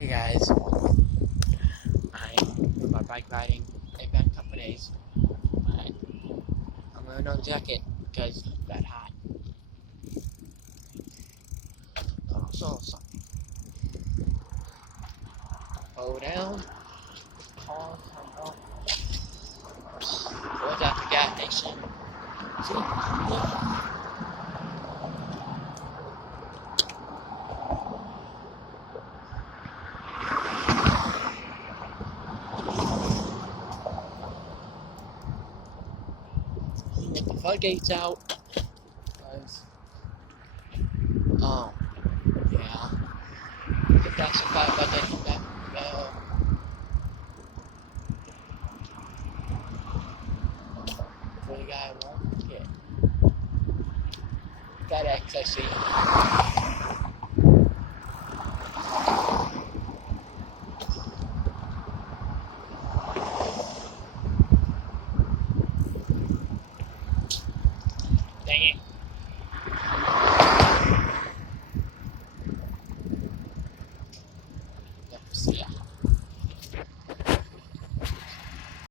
Hey guys, I'm about bike riding. I've been a couple days, but I'm wearing no jacket because it's that hot. Also, slow down, pause, come up, goes out the gas station. See, yeah. Let the floodgates out, because, um, yeah, if that's the fact that they come back, the guy won't get that access to Dang it.